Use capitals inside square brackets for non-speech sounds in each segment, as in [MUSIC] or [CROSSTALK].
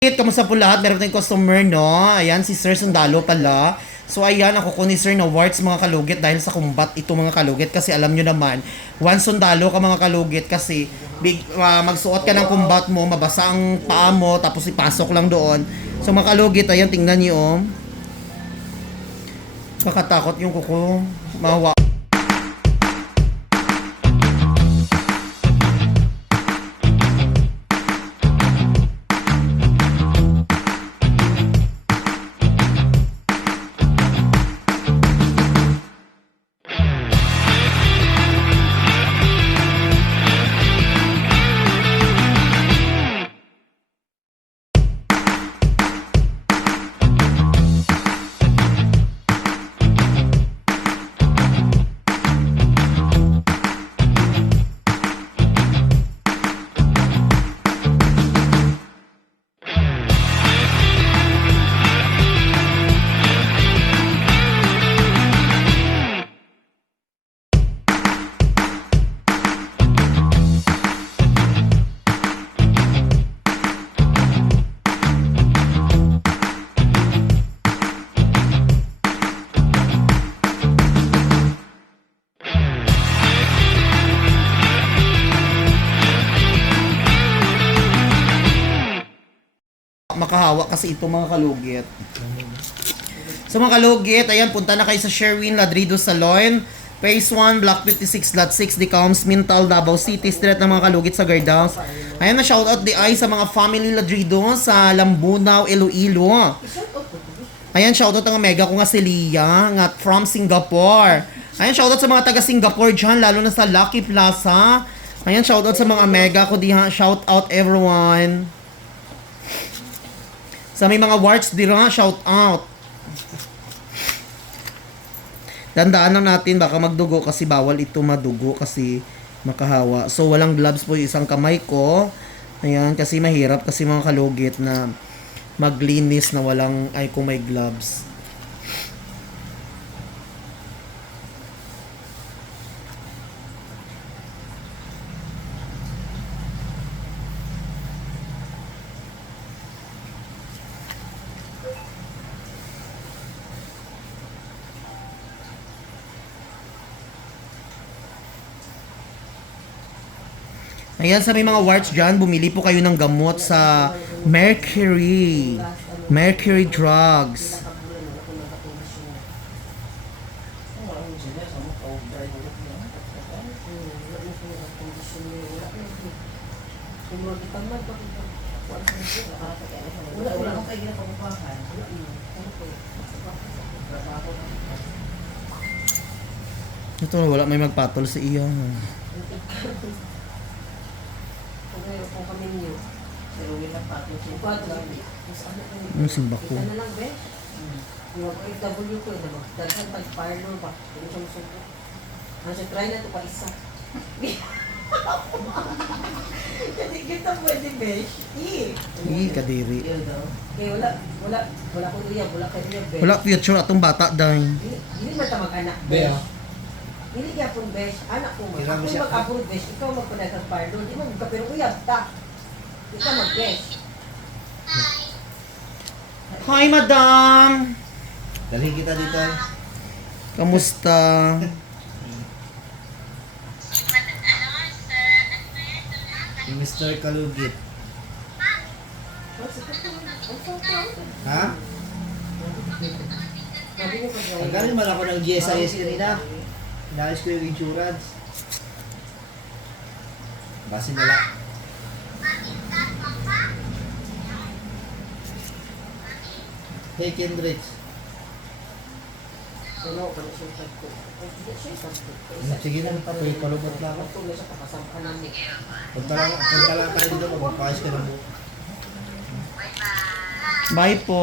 Kamusta po lahat? Meron tayong customer, no? Ayan, si Sir Sundalo pala. So, ayan, ako ko ni Sir na warts mga kalugit dahil sa kumbat ito mga kalugit kasi alam nyo naman, once sundalo ka mga kalugit kasi big, ah, magsuot ka ng kumbat mo, mabasa ang paa mo, tapos ipasok lang doon. So, mga kalugit, ayan, tingnan nyo, oh. Makatakot yung kuko. Mawa. Makahawa kasi ito mga kalugit. So mga kalugit, ayan, punta na kayo sa Sherwin Ladrido Salon. Phase 1, Block 56, Lot 6, Decoms, Mintal, Davao City, Street ng mga kalugit sa Gardaws. Ayan na shoutout di ay sa mga family Ladrido sa Lambunaw, Iloilo. Ayan, shoutout ang mega ko nga si Lia, nga from Singapore. Ayan, shoutout sa mga taga Singapore dyan, lalo na sa Lucky Plaza. Ayan, shoutout sa mga mega ko diha. Shoutout everyone. Sa may mga warts dira, shout out. Dandaan lang natin baka magdugo kasi bawal ito madugo kasi makahawa. So walang gloves po yung isang kamay ko. Ayan, kasi mahirap kasi mga kalugit na maglinis na walang ay kung may gloves. Ayan, sa may mga warts dyan, bumili po kayo ng gamot sa Mercury. Mercury Drugs. Wala, wala akong na pagpapahan. Ito, wala may magpatol sa iyo. Kayo, kung kami niyo, pero wala pa ito siya. Kwadro, mas ano ko. Ang ko. Kita na lang, be. Yung ako FW ko, na magdalhan tag-parlor ba? Hindi siya musuko. Ano siya, try na ito pa isa. [LAUGHS] Kasi kita pwede, besh. Eh. Ih, kadiri. Kaya wala, wala, wala ko niya, wala kayo niya, besh. Wala future atong bata dahil. Hindi man ta mag-anak, Be, ah. Hindi kaya pong besh, anak ko man. Ako mag-approve besh, ikaw parlor. Di mo ka pero uyab ta. Ikaw mag-besh. Hi, madam! Dalhin kita dito. Kamusta? Si Mr. Kalugit. Ha? Sabi niyo pa Ang galing man ako ng GSIS kanina. Inayos ko yung insurance. Basi nila. Hey, Kendricks. Ano tag ko. Siya tag ko. Sige na, may palubot lang ako. Punta lang, punta lang tayo dito, magpapayos ka ng buhok. Bye po.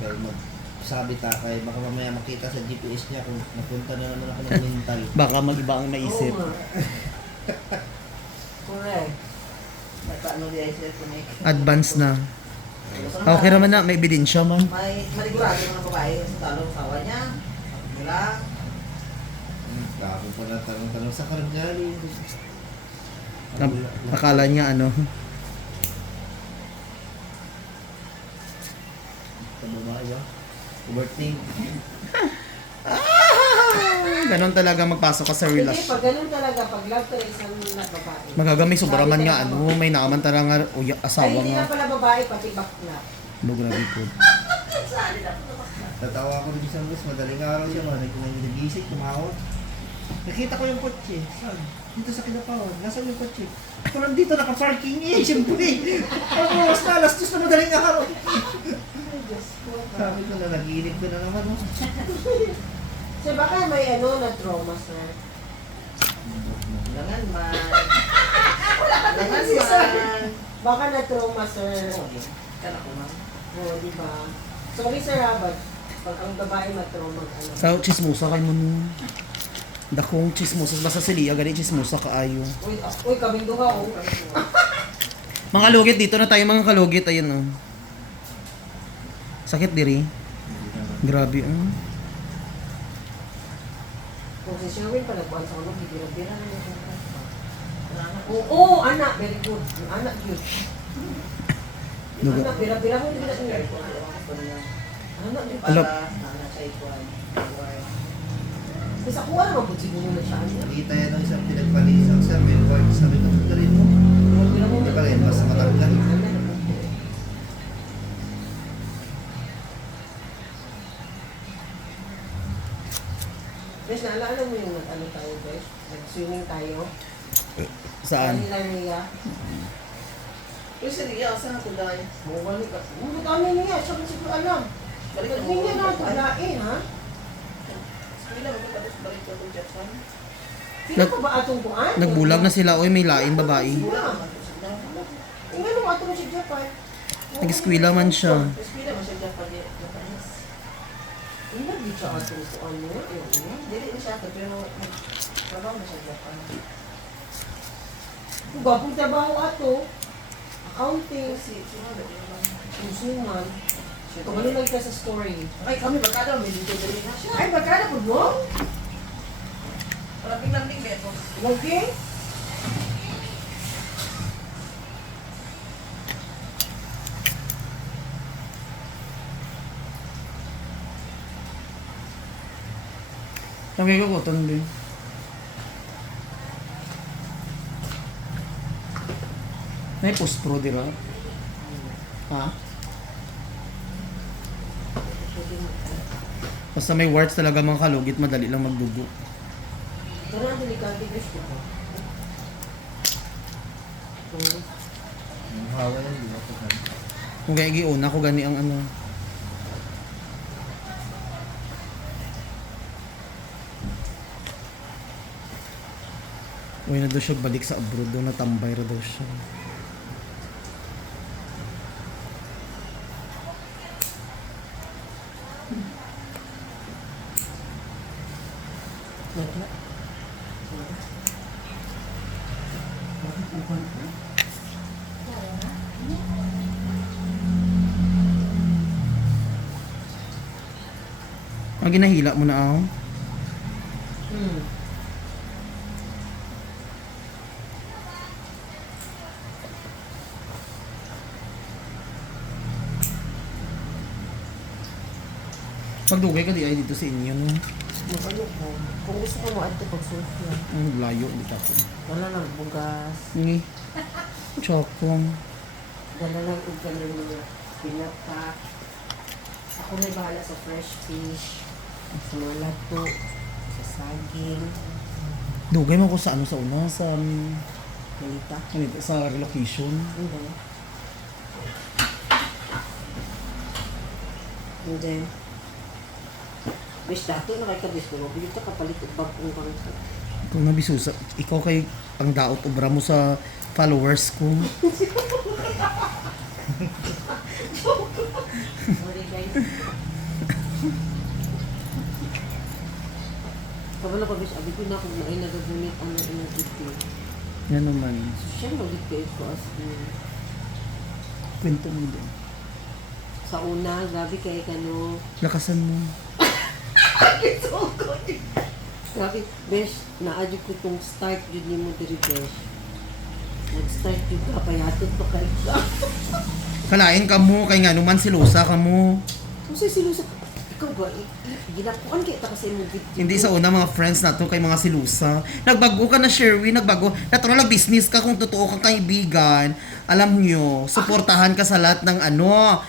Pero magsabi ta kay baka mamaya makita sa GPS niya kung napunta na naman ako ng [LAUGHS] mental. Baka mag-iba ang naisip. Oo. [LAUGHS] Correct. Bata ano di ay sila connect. Advance na. Okay naman na, may ebidensya man. May manigurado ng babae sa talong sawa niya. Wala. Gago pa na tanong-tanong sa. Nam- Akala niya ano. Sa babae ba? Overthink. Ganon talaga magpasok ka sa Hindi, relasyon. pag ganun talaga, pag love ka isang na babae. Magagamay sobra man nga ano, may naaman talaga uya, Ay, asawa hindi nga. na pala babae, pati bakla. No, grabe po. Natawa ko rin isang bus, madaling araw siya, man. Nagising, tumawag. Nakita ko yung kotse. Saan? Dito sa Kinapawan. Nasaan yung kotse? Ito lang dito, nakaparking eh. [LAUGHS] Siyempre. Ang oras na, alas dos na madaling araw. Sabi ko na, naginip ko na naman. oh. [LAUGHS] So, baka may ano na trauma, sir. Langan man. Langan Langan man. Baka na trauma, sir. Kana ko man. Oo, di ba? So, kami, sir, habag, pag ang babae matrauma, ano, Sa chismosa kay mo no. Dakong chismosa basta si Lia gani chismosa kaayo. uy, ah, uy, kaming duha, oh. [LAUGHS] Mga kalugit dito na tayo mga kalugit ayun oh. Sakit diri. Grabe oh. Kung si Sherwin pa nagbuhan sa ulo, bibira-bira na anak. Oo, oh, anak, very good. Anak, yun. Dugo. anak, bira-bira mo, bira niya. Anak, yun. Alam. Nana sa ikuan. Kasi ako alam, ang siguro na siya. Nakita yan ng isang pinagpalisang sir, may sabi ko, galing mo. Bira-bira mo. Hindi pa rin, basta matanggal. Besh, naalala mo yung nag-ano tayo, Besh? Nag-swimming tayo. Saan? Kanila niya. Yung si Ria, saan ako dahil? Mawali ka. Mawali ka niya. Siya kasi ko alam. Balik niya na lain, ha? Pila mo tapos balik ko sa Japan. Sino Nag- pa ba atong kuan? Nagbulag na sila oy may lain babae. Man sa Ang ano atong si Japan? Nag-eskwela man siya. Pila mo sa Japan Japanese. Hindi di siya atong kuan mo. Ayun. Dili ni siya to pero trabaho na sa Japan. Kung gabong trabaho ato, accounting, Si si Di ba? tumalunag ka sa story. Ay kami bakada may dito dili na siya. Ay, magkano po mo? Wala ping lambing beto. Lagi? Sabi ko koton din. May post pro dira. Ha? Basta may words talaga mga kalugit, madali lang magdugo. Pero ang delikado gusto ko. Ang hawa? Kung kaya giuna ko gani ang ano. Uy na daw siya balik sa abroad daw, natambay ra daw siya. Ah, ginahila mo na ako. Pagdugay ka di ay dito sa inyo no. Mag-ano ko. Kung gusto ko mo ato pag-surf Ang layo di ka ko. Wala nang bugas. Ngi. Chokong. Wala nang ugan ng mga pinapak. Ako na bahala sa fresh fish. Sa mga lato. Sa saging. Dugay mo ko sa ano sa una sa um, Malita. ano ito, sa relocation. Hindi. And then, Wish dato na kay kabis ko, bili ka kapalit og bagong. Kung nabisusa, ikaw kay ang daot obra mo sa followers ko. Sorry guys. Kabalo ko bis, abi ko na kung maay nagagunit ang energy. Yan naman. So siya magigit ko as in. Kwento mo din. Sa una, gabi kay kano, Lakasan mo. Grabe, besh, naadyo ko itong start yun ni mo diri besh. Nag-start yung kapayatot pa kayo ka. Kalain ka mo, kay nga naman silusa ka mo. Kasi sinusa, ikaw ba, i- i- ginakuan kayo ta kasi mo video. Hindi sa una mga friends nato kay mga silusa. Nagbago ka na Sherwin, nagbago. Natural nag-business ka kung totoo kang kaibigan. Alam nyo, suportahan ka sa lahat ng ano.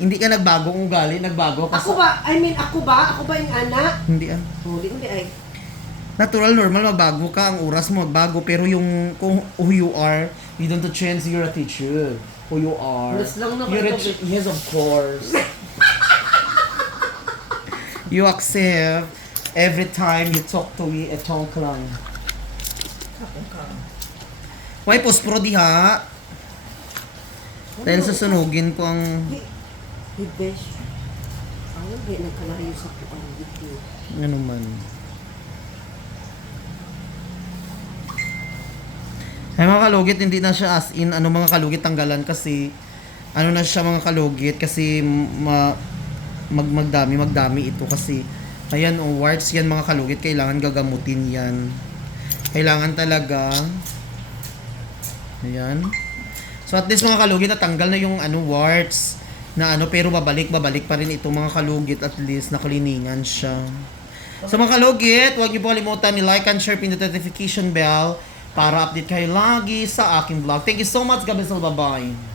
Hindi ka nagbago kung ugali, nagbago ka Ako sa... ba, I mean, ako ba? Ako ba yung anak? Hindi ah. Huli ko ay. Natural, normal, magbago ka. Ang oras mo magbago. Pero yung kung who you are, you don't change your attitude. Who you are. Plus lang naman You're a ito, ch- yes, of course. [LAUGHS] you accept every time you talk to me, a talk lang. Kapong ka. Why post-pro diha? Dahil susunugin ko ang... Hey, besh. Ayaw, ba nagkalayo sa kuan video. Ano man. Ay mga kalugit, hindi na siya as in ano mga kalugit tanggalan kasi ano na siya mga kalugit kasi ma, mag, magdami magdami ito kasi ayan o warts yan mga kalugit kailangan gagamutin yan kailangan talaga ayan so at least mga kalugit natanggal na yung ano warts na ano pero babalik babalik pa rin ito mga kalugit at least nakaliningan siya So mga kalugit, huwag niyo po kalimutan ni like and share pin the notification bell para update kayo lagi sa aking vlog. Thank you so much. God bless. Bye-bye.